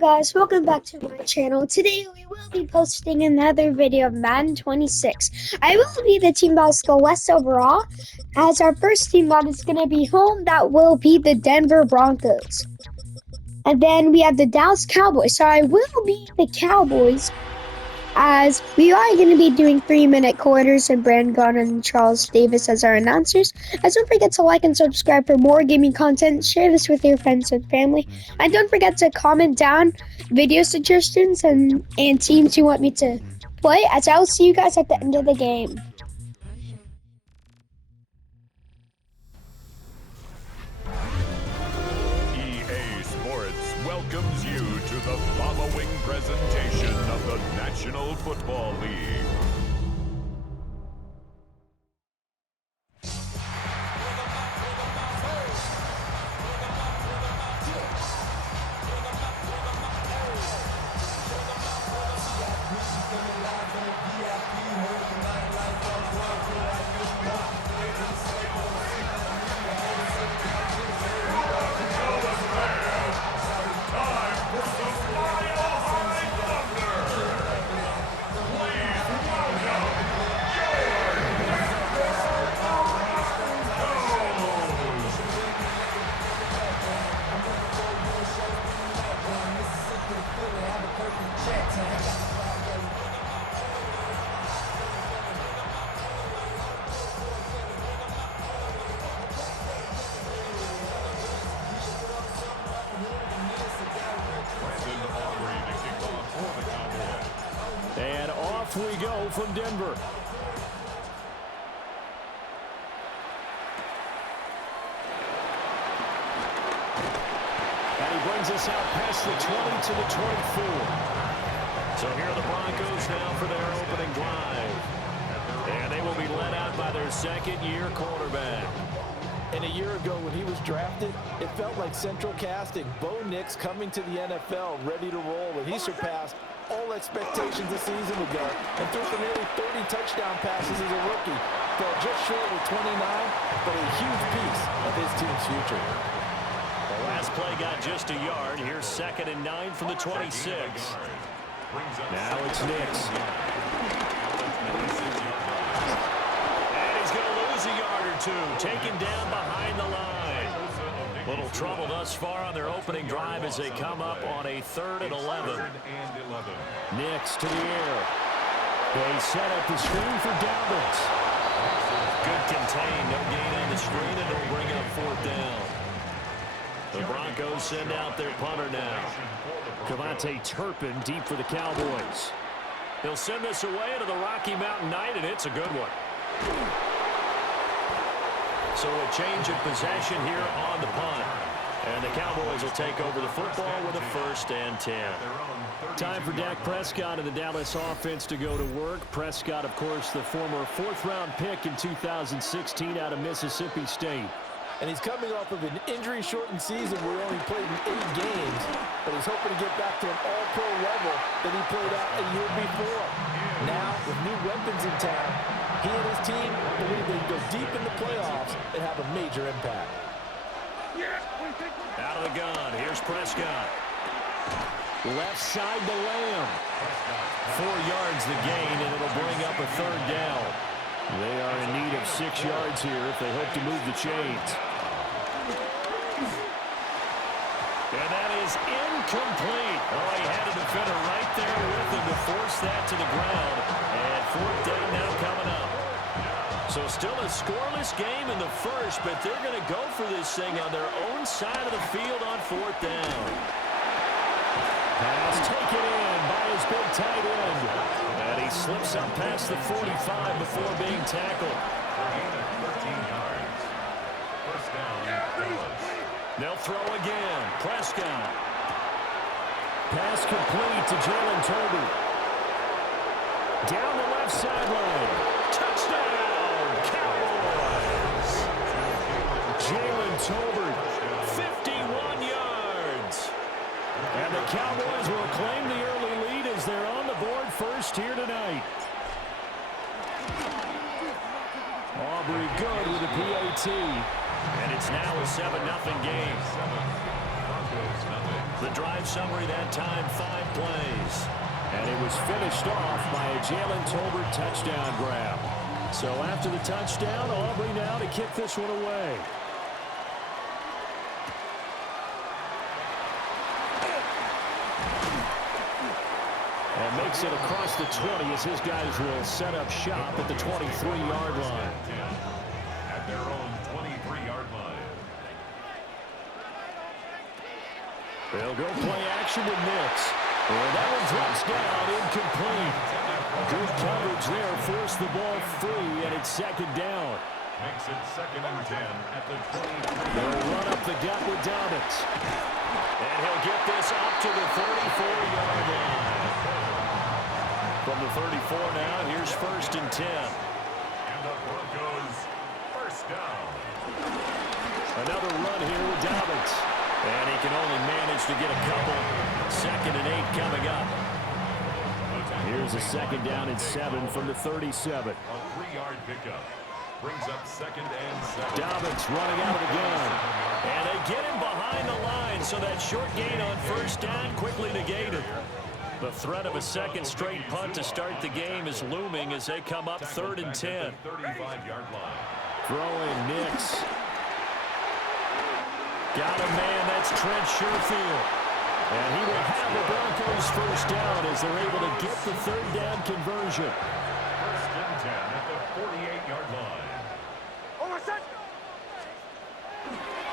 Guys, welcome back to my channel. Today we will be posting another video of Madden 26. I will be the team that will go West overall. As our first team that is going to be home, that will be the Denver Broncos. And then we have the Dallas Cowboys. So I will be the Cowboys, as we are going to be doing 3-minute quarters and Brandon and Charles Davis as our announcers. As don't forget to like and subscribe for more gaming content. Share this with your friends and family. And don't forget to comment down video suggestions and teams you want me to play, as I'll see you guys at the end of the game. EA Sports welcomes you to the following presentation of the National Football League. And off we go from Denver. And he brings us out past the 20 to the 24. So here are the Broncos now for their opening drive. And they will be led out by their second-year quarterback. And a year ago when he was drafted, it felt like central casting. Bo Nix coming to the NFL ready to roll, and he surpassed all expectations a season ago and threw for nearly 30 touchdown passes as a rookie. Fell just short with 29, but a huge piece of his team's future. The last play got just a yard. Here's 2nd and 9 from the 26. Now it's Nix. And he's going to lose a yard or two. Taken down behind the line. Little trouble thus far on their opening drive as they come up on a 3rd and 11. Nix to the air. They set up the screen for Dobbins. Good contain. No gain on the screen, and it'll bring up 4th down. The Broncos send out their punter now. Cavante Turpin deep for the Cowboys. They'll send this away to the Rocky Mountain Knight, and it's a good one. So a change of possession here on the punt. And the Cowboys will take over the football with a 1st and 10. Time for Dak Prescott and the Dallas offense to go to work. Prescott, of course, the former 4th-round pick in 2016 out of Mississippi State. And he's coming off of an injury-shortened season where he only played in 8 games, but he's hoping to get back to an all-pro level that he played at a year before. Now, with new weapons in town, he and his team believe they can go deep in the playoffs and have a major impact. Out of the gun, here's Prescott. Left side to Lamb. 4 yards the gain, and it'll bring up a 3rd down. They are in need of 6 yards here if they hope to move the chains. And that is incomplete. Oh, he had a defender right there with him to force that to the ground. And 4th down now coming up. So still a scoreless game in the first, but they're going to go for this thing on their own side of the field on 4th down. Pass taken in by his big tight end. And he slips up past the 45 before being tackled. They'll throw again. Prescott. Pass complete to Jalen Tolbert. Down the left sideline. Touchdown, Cowboys. Jalen Tolbert, 51 yards. And the Cowboys will claim the early lead as they're on the board first here tonight. Aubrey good with a PAT. And it's now a 7-0 game. The drive summary that time, 5 plays. And it was finished off by a Jalen Tolbert touchdown grab. So after the touchdown, Aubrey now to kick this one away. And makes it across the 20 as his guys will set up shop at the 23-yard line. At their own 23-yard line. They'll go play action with Nix. And that one drops down, incomplete. Good coverage there, forced the ball free, and it's second down. Makes it 2nd and 10 at the 23. They'll run up the gut with Dobbins. And he'll get this up to the 34-yard line. From the 34 now, here's 1st and 10. And the Broncos first down. Another run here with Dobbins. And he can only manage to get a couple. 2nd and 8 coming up. Here's a 2nd down and 7 from the 37. A 3-yard pickup. Brings up 2nd and 7. Dobbins running out of the gun. And they get him behind the line, so that short gain on 1st down quickly negated. The threat of a 2nd straight punt to start the game is looming as they come up 3rd and 10. 35-yard line. Throwing Nix. Got a man, that's Trent Sherfield. And he will have the Broncos first down as they're able to get the 3rd down conversion. 1st and 10 at the 48-yard line.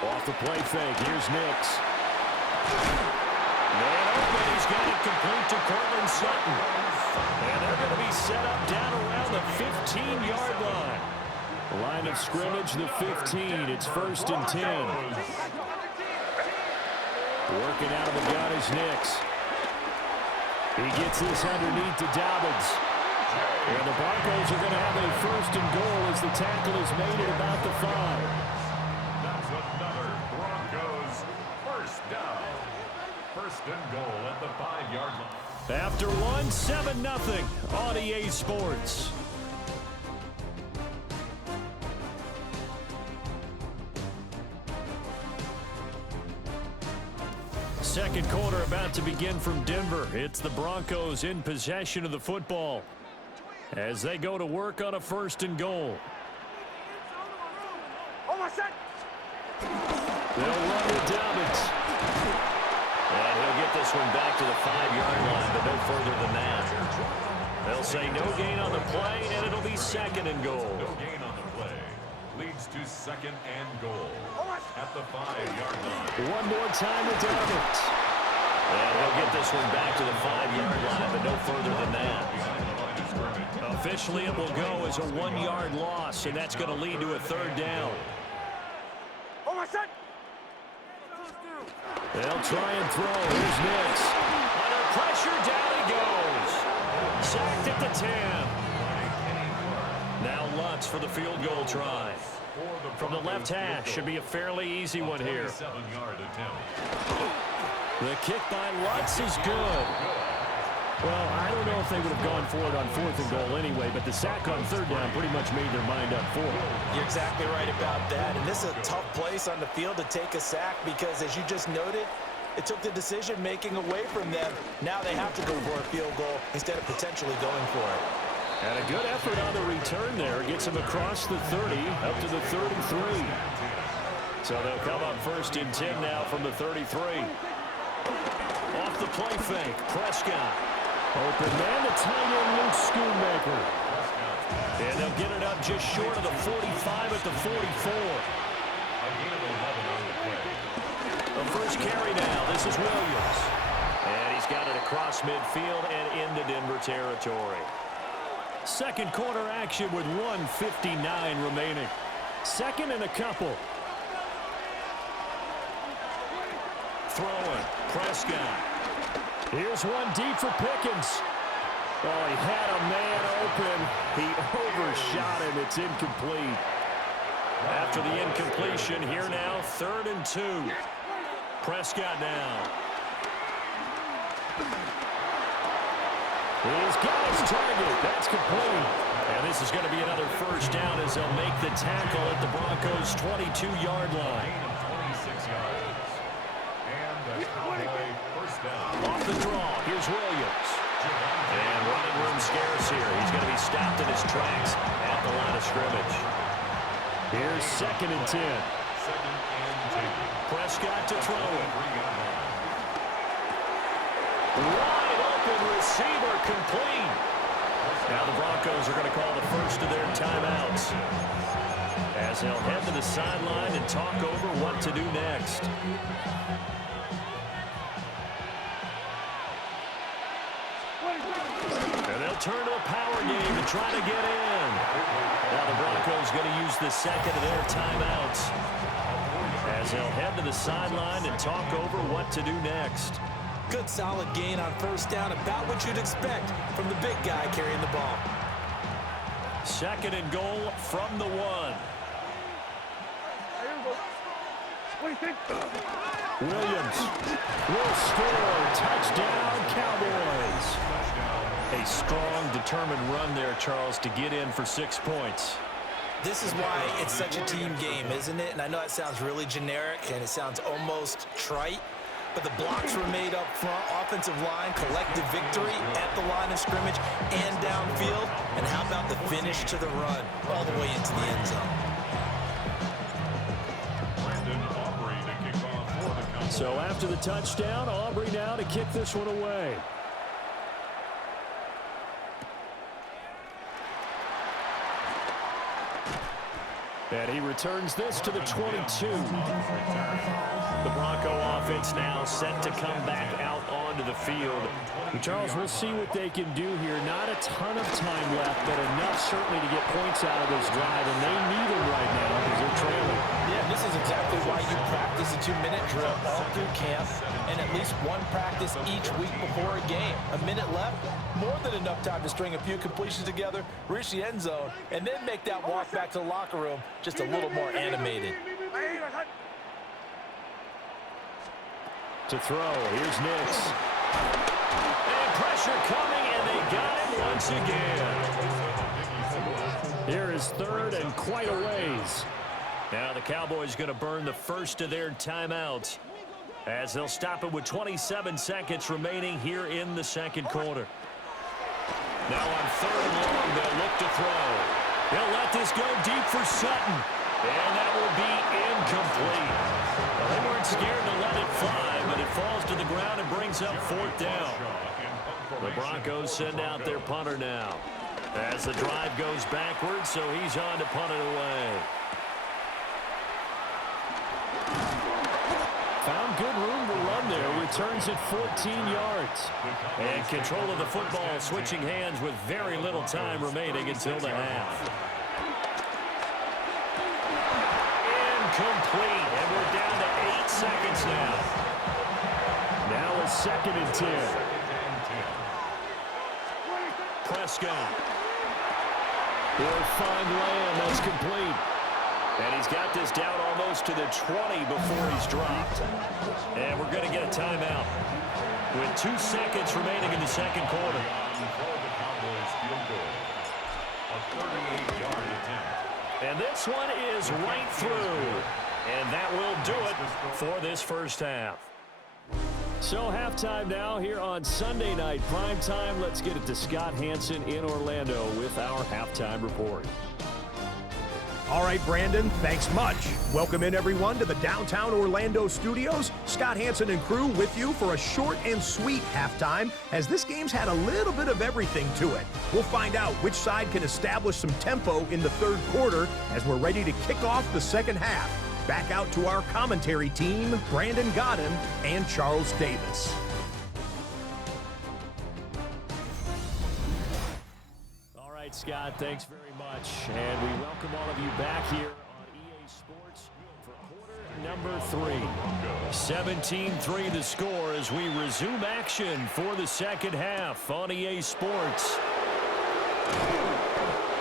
Off the play fake, here's Nix. Man open, he's got it complete to Cortland Sutton. And they're going to be set up down around the 15-yard line. Line of scrimmage, the 15. It's 1st and 10. Working out of the gun is Nix. He gets this underneath to Dobbins. And the Broncos are going to have a 1st and goal as the tackle is made at about the 5. That's another Broncos first down. 1st and goal at the 5-yard line. After one, 7-0 on EA Sports. Second quarter about to begin from Denver. It's the Broncos in possession of the football as they go to work on a 1st and goal. They'll run with Dobbins. And he'll get this one back to the 5-yard line, but no further than that. They'll say no gain on the play, and it'll be 2nd and goal. No gain on the play. Leads to 2nd and goal at the 5-yard line. One more time with Dobbins. And he'll get this one back to the 5-yard line, but no further than that. Officially, it will go as a 1-yard loss, and that's going to lead to a 3rd down. They'll try and throw. Here's Nix. Under pressure, down he goes. Sacked at the 10. Now Lutz for the field goal try. From the left hash, should be a fairly easy one here. 7-yard attempt. The kick by Lutz is good. Well, I don't know if they would have gone for it on 4th and goal anyway, but the sack on 3rd down pretty much made their mind up for it. You're exactly right about that. And this is a tough place on the field to take a sack because, as you just noted, it took the decision-making away from them. Now they have to go for a field goal instead of potentially going for it. And a good effort on the return there. Gets them across the 30, up to the 33. So they'll come up 1st and 10 now from the 33. Off the play fake, Prescott. Open man, the tight end, Luke Schoonmaker. And they'll get it up just short of the 45 at the 44. The first carry now, this is Williams. And he's got it across midfield and into Denver territory. Second quarter action with 1:59 remaining. 2nd and a couple. Throwing, Prescott. Here's one deep for Pickens. Oh, he had a man open. He overshot him. It's incomplete. After the incompletion, here now, 3rd and 2. Prescott now. He's got his target. That's complete. And this is going to be another 1st down as they'll make the tackle at the Broncos' 22-yard line. Gain of 26 yards. And the Off the draw, here's Williams. And running room scarce here. He's going to be stopped in his tracks at the line of scrimmage. Here's 2nd and 10. Prescott to throw it. Wide open receiver, complete. Now the Broncos are going to call the first of their timeouts, as they'll head to the sideline and talk over what to do next. And they'll turn to a power game to try to get in. Now the Broncos going to use the second of their timeouts, as they'll head to the sideline and talk over what to do next. Good solid gain on first down, about what you'd expect from the big guy carrying the ball. 2nd and goal from the 1. Williams will score. Touchdown, Cowboys. A strong, determined run there, Charles, to get in for 6 points. This is why it's such a team game, isn't it? And I know it sounds really generic and it sounds almost trite, but the blocks were made up front, offensive line, collective victory at the line of scrimmage and downfield. And how about the finish to the run all the way into the end zone? So after the touchdown, Aubrey now to kick this one away. And he returns this to the 22. The Bronco offense now set to come back out onto the field. Charles, we'll see what they can do here. Not a ton of time left, but enough certainly to get points out of this drive, and they need them right now because they're trailing. Yeah, this is exactly why you practice a 2-minute drill all through camp and at least one practice each week before a game. A minute left, more than enough time to string a few completions together, reach the end zone, and then make that walk back to the locker room just a little more animated. To throw, here's Nix. And pressure coming, and they got him once again. Here is 3rd and quite a ways. Now the Cowboys going to burn the first of their timeouts, as they'll stop it with 27 seconds remaining here in the 2nd quarter. Now on 3rd and long, they'll look to throw. They'll let this go deep for Sutton, and that will be incomplete. Well, they weren't scared to let it fly, but it falls to the ground and brings up 4th down. The Broncos send out their punter now, as the drive goes backwards, so he's on to punt it away. Found good room to run there. Returns at 14 yards. And control of the football switching hands with very little time remaining until the half. Incomplete. And we're down to 8 seconds now. Now a 2nd and 10. Prescott. He'll find Lamb. That's complete. And he's got this down almost to the 20 before he's dropped. And we're going to get a timeout with 2 seconds remaining in the 2nd quarter. And this one is right through. And that will do it for this first half. So halftime now here on Sunday night prime time. Let's get it to Scott Hansen in Orlando with our halftime report. All right, Brandon, thanks much. Welcome in, everyone, to the downtown Orlando studios. Scott Hansen and crew with you for a short and sweet halftime, as this game's had a little bit of everything to it. We'll find out which side can establish some tempo in the 3rd quarter as we're ready to kick off the 2nd half. Back out to our commentary team, Brandon Godden and Charles Davis. All right, Scott, thanks very much. And we welcome all of you back here on EA Sports for quarter number 3. 17-3 the score as we resume action for the 2nd half on EA Sports.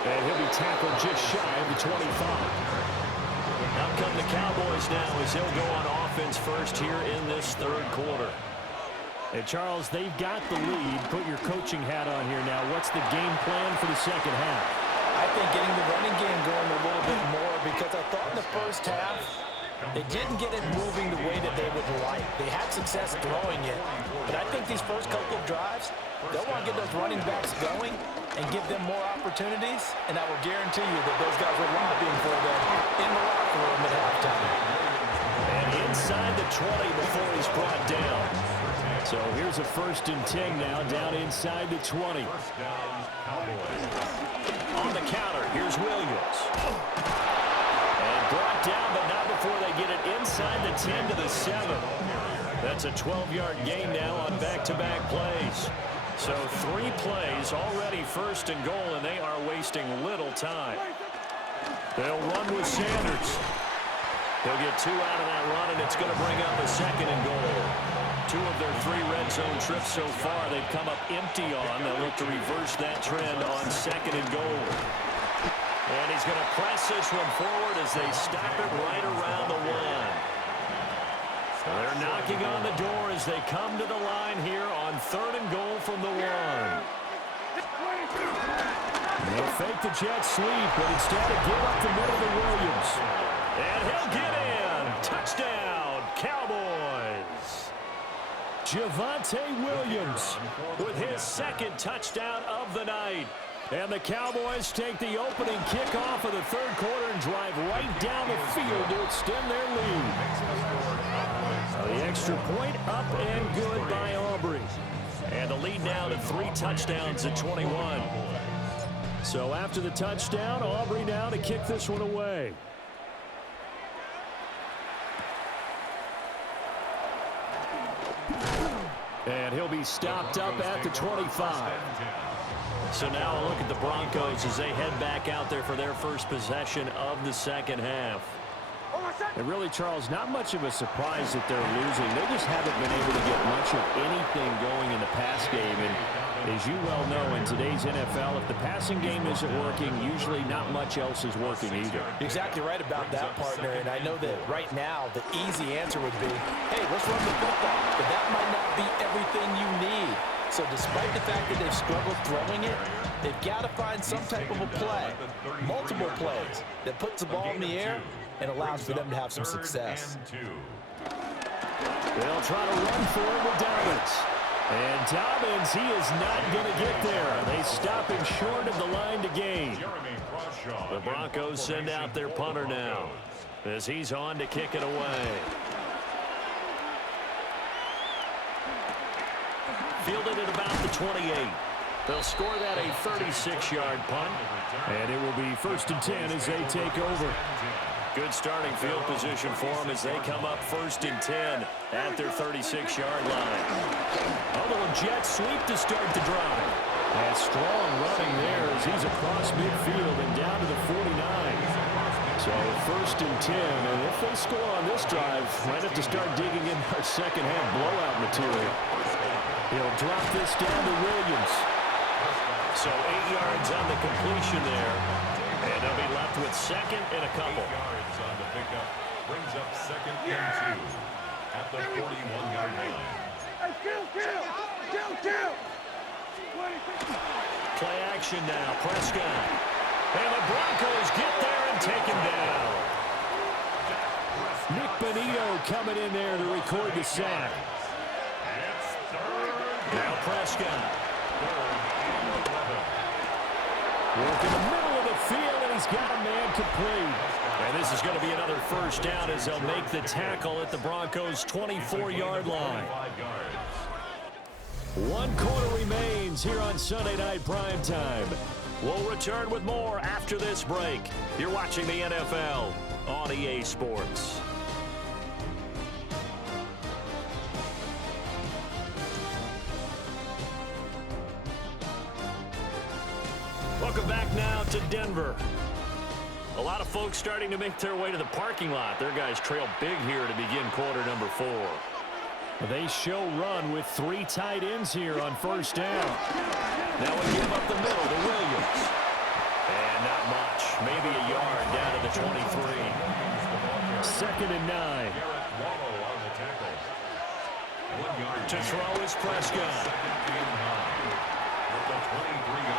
And he'll be tackled just shy of the 25. Out come the Cowboys now as they'll go on offense first here in this 3rd quarter. And Charles, they've got the lead. Put your coaching hat on here now. What's the game plan for the 2nd half? I think getting the running game going a little bit more, because I thought in the first half They didn't get it moving the way that they would like. They had success throwing it. But I think these first couple of drives, they'll want to get those running backs going and give them more opportunities. And I will guarantee you that those guys were lobbying for them in the locker room at halftime. And inside the 20 before he's brought down. So here's a 1st and 10 now, down inside the 20. On the counter, here's Williams. And brought down, but not before they get it inside the 10 to the 7. That's a 12-yard gain now on back-to-back plays. So 3 plays, already 1st and goal, and they are wasting little time. They'll run with Sanders. They'll get 2 out of that run, and it's going to bring up a 2nd and goal. 2 of their 3 red zone trips so far they've come up empty on. They'll look to reverse that trend on 2nd and goal. And he's going to press this one forward as they stop it right around the 1. They're knocking on the door as they come to the line here on 3rd and goal from the 1. They'll fake the jet sweep, but instead of give up the middle to Williams. And he'll get in. Touchdown, Cowboys. Javonte Williams With his 2nd touchdown of the night. and the Cowboys take the opening kickoff of the 3rd quarter and drive right down the field to extend their lead. The extra point up and good by Aubrey. And the lead now to 3 touchdowns at 21. So after the touchdown, Aubrey now to kick this one away. And he'll be stopped up at the 25. So now a look at the Broncos as they head back out there for their first possession of the 2nd half. And really, Charles, not much of a surprise that they're losing. They just haven't been able to get much of anything going in the pass game. And as you well know, in today's NFL, if the passing game isn't working, usually not much else is working either. You're exactly right about that, partner. And I know that right now the easy answer would be, hey, let's run the football. But that might not be everything you need. So despite the fact that they've struggled throwing it, they've got to find some type of a play, multiple plays, that puts the ball in the air and allows for them to have some success. They'll try to run for it with Dobbins. And Dobbins, he is not going to get there. They stop him short of the line to gain. The Broncos send out their punter now as he's on to kick it away. Fielded at about the 28. They'll score that a 36-yard punt. And it will be 1st and 10 as they take over. Good starting field position for them as they come up 1st and 10 at their 36-yard line. A little jet sweep to start the drive. And strong running there as he's across midfield and down to the 49. So 1st and 10, and if they score on this drive, might have to start digging in our second half blowout material. He'll drop this down to Williams. So 8 yards on the completion there. And they'll be left with 2nd and a couple. Yards on the pickup brings up 2nd and 2 at the 41-yard line. Play action now, Prescott. And the Broncos get there and take him down. Nick Bonito coming in there to record the sack. Now Prescott. Work in the middle of the field, and he's got a man complete. And this is going to be another 1st down as they'll make the tackle at the Broncos' 24-yard line. 1 quarter remains here on Sunday Night Primetime. We'll return with more after this break. You're watching the NFL on EA Sports. Welcome back now to Denver. A lot of folks starting to make their way to the parking lot. Their guys trail big here to begin quarter number 4. They show run with 3 tight ends here on 1st down. Now we give up the middle to Williams. And not much. Maybe a yard down to the 23. 2nd and 9. To throw is Prescott.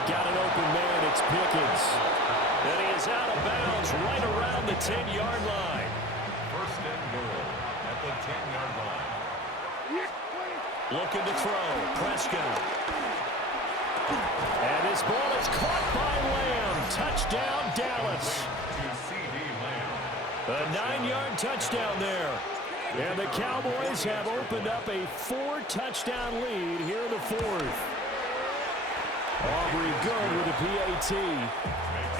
Got an open man, it's Pickens. And he is out of bounds right around the 10-yard line. 1st and Looking to throw. Prescott. And this ball is caught by Lamb. Touchdown, Dallas. A 9-yard touchdown there. And the Cowboys have opened up a 4-touchdown lead here in the fourth. Aubrey good with a PAT.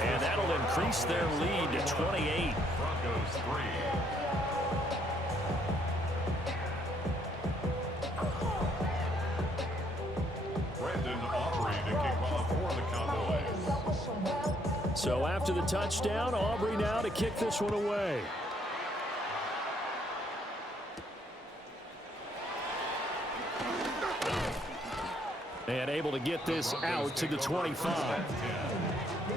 And that'll increase their lead to 28. Broncos 3. So after the touchdown, Aubrey now to kick this one away. And able to get this out to the 25.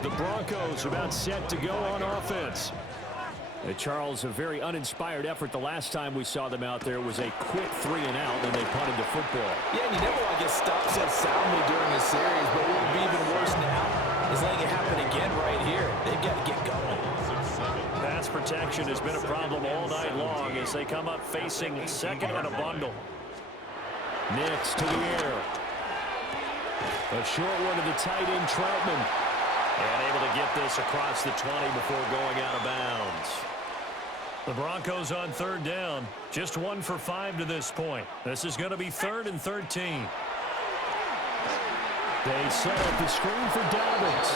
The Broncos are about set to go on offense. Charles, a very uninspired effort the last time we saw them out there was a quick 3-and-out, and they punted the football. Yeah, and you never want to get stopped so soundly during a series, but what would be even worse now is letting it happen again right here. They've got to get going. Pass protection has been a problem all night long as they come up facing second and a bundle. Nix to the air. A short one to the tight end, Troutman. And able to get this across the 20 before going out of bounds. The Broncos on third down. Just 1 for 5 to this point. This is going to be 3rd and 13. They set up the screen for Dobbins.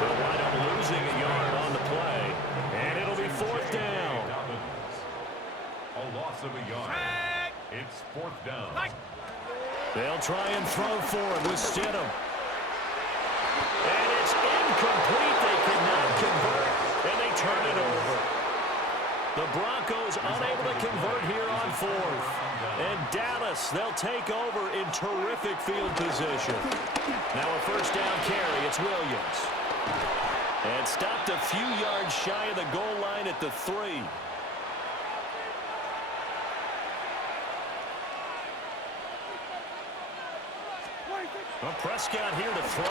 They'll wind up losing a yard on the play. And it'll be 4th down. A loss of a yard. It's 4th down. They'll try and throw for it with Stidham. And it's incomplete. They cannot convert, and they turn it over. The Broncos unable to convert here on 4th. And Dallas, they'll take over in terrific field position. Now a first down carry. It's Williams. And stopped a few yards shy of the goal line at the 3. Well, Prescott here to throw.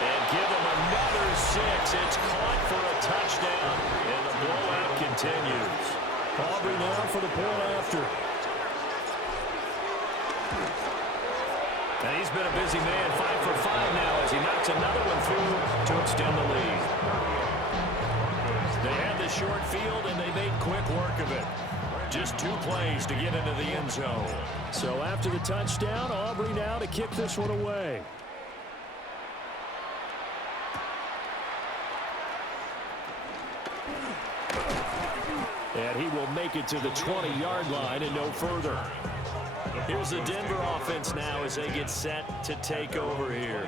And give him another 6. It's caught for a touchdown. And the blowout continues. Aubrey now for the point after. And he's been a busy man. 5 for 5 now as he knocks another one through to extend the lead. They had the short field and they made quick work of it. Just 2 plays to get into the end zone. So after the touchdown, Aubrey now to kick this one away. And he will make it to the 20-yard line and no further. Here's the Denver offense now as they get set to take over here.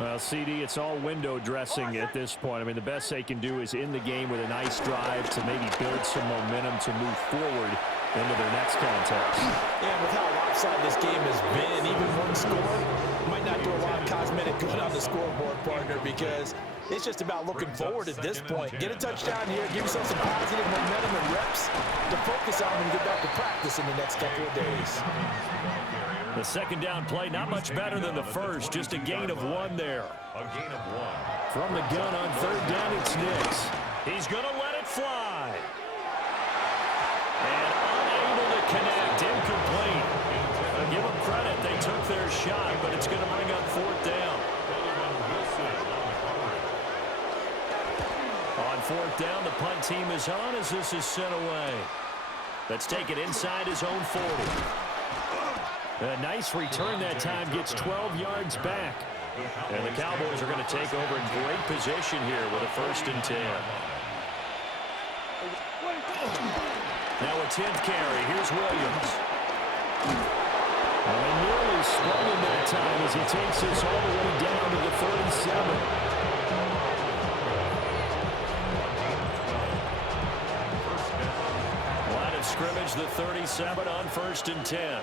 Well, CD, it's all window dressing at this point. I mean, the best they can do is in the game with a nice drive to maybe build some momentum to move forward into their next contest. Yeah, with how lopsided this game has been, even one score might not do a lot of cosmetic good on the scoreboard, partner, because it's just about looking forward at this point. Get a touchdown here, give yourself some positive momentum and reps to focus on when you get back to practice in the next couple of days. The second down play, not much better than the first, just a gain of 1 there. A gain of 1. From the gun on third down, it's Nix. He's going to let it fly. And unable to connect, incomplete. Give them credit, they took their shot, but it's going to bring up 4th down. On 4th down, the punt team is on as this is sent away. Let's take it inside his own 40. A nice return that time, gets 12 yards back. And the Cowboys are going to take over in great position here with a 1st and 10. Now a 10th carry. Here's Williams. And they nearly sprung in that time as he takes this all the way down to the 37. Line of scrimmage, the 37 on 1st and 10.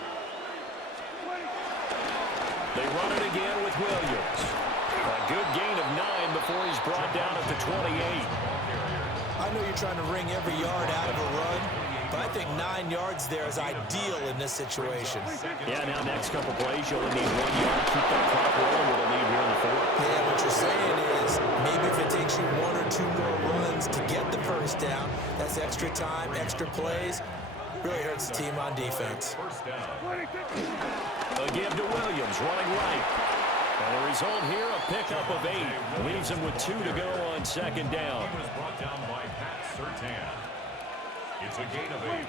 They run it again with Williams. A good gain of 9 before he's brought down at the 28. I know you're trying to wring every yard out of a run, but I think 9 yards there is ideal in this situation. Yeah, now next couple plays, you'll need 1 yard. Keep that clock rolling. What they'll need here in the 4th. Yeah, what you're saying is maybe if it takes you 1 or 2 more runs to get the first down, that's extra time, extra plays. Really hurts the team on defense. A give to Williams, running right. And the result here, a pickup of 8. Leaves him with 2 to go on second down. It's a gain of 8.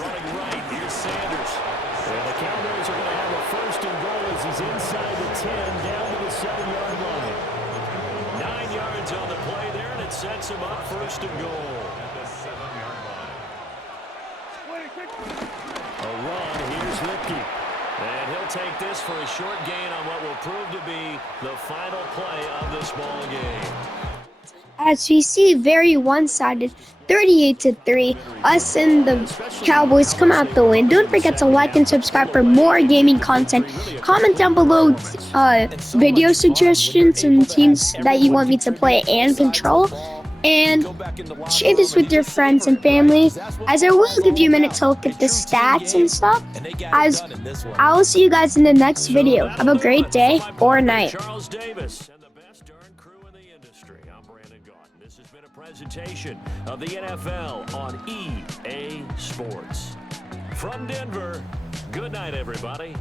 Running right, here's Sanders. And the Cowboys are going to have a first and goal as he's inside the 10, down to the 7-yard line. 9 yards on the play there, and it sets him up first and goal. At the 7-yard line. A run, here's Lipke. And he'll take this for a short gain on what will prove to be the final play of this ball game. As we see, very one-sided, 38-3. Us and the Cowboys come out the win. Don't forget to like and subscribe for more gaming content. Comment down below video suggestions and teams that you want me to play and control. And share this with your friends and family, as I will give you a minute to look at the stats and stuff. As I will see you guys in the next video. Have a great day or night. Charles Davis and the best darn crew in the industry. I'm Brandon Gaudin. This has been a presentation of the NFL on EA Sports. From Denver, good night, everybody.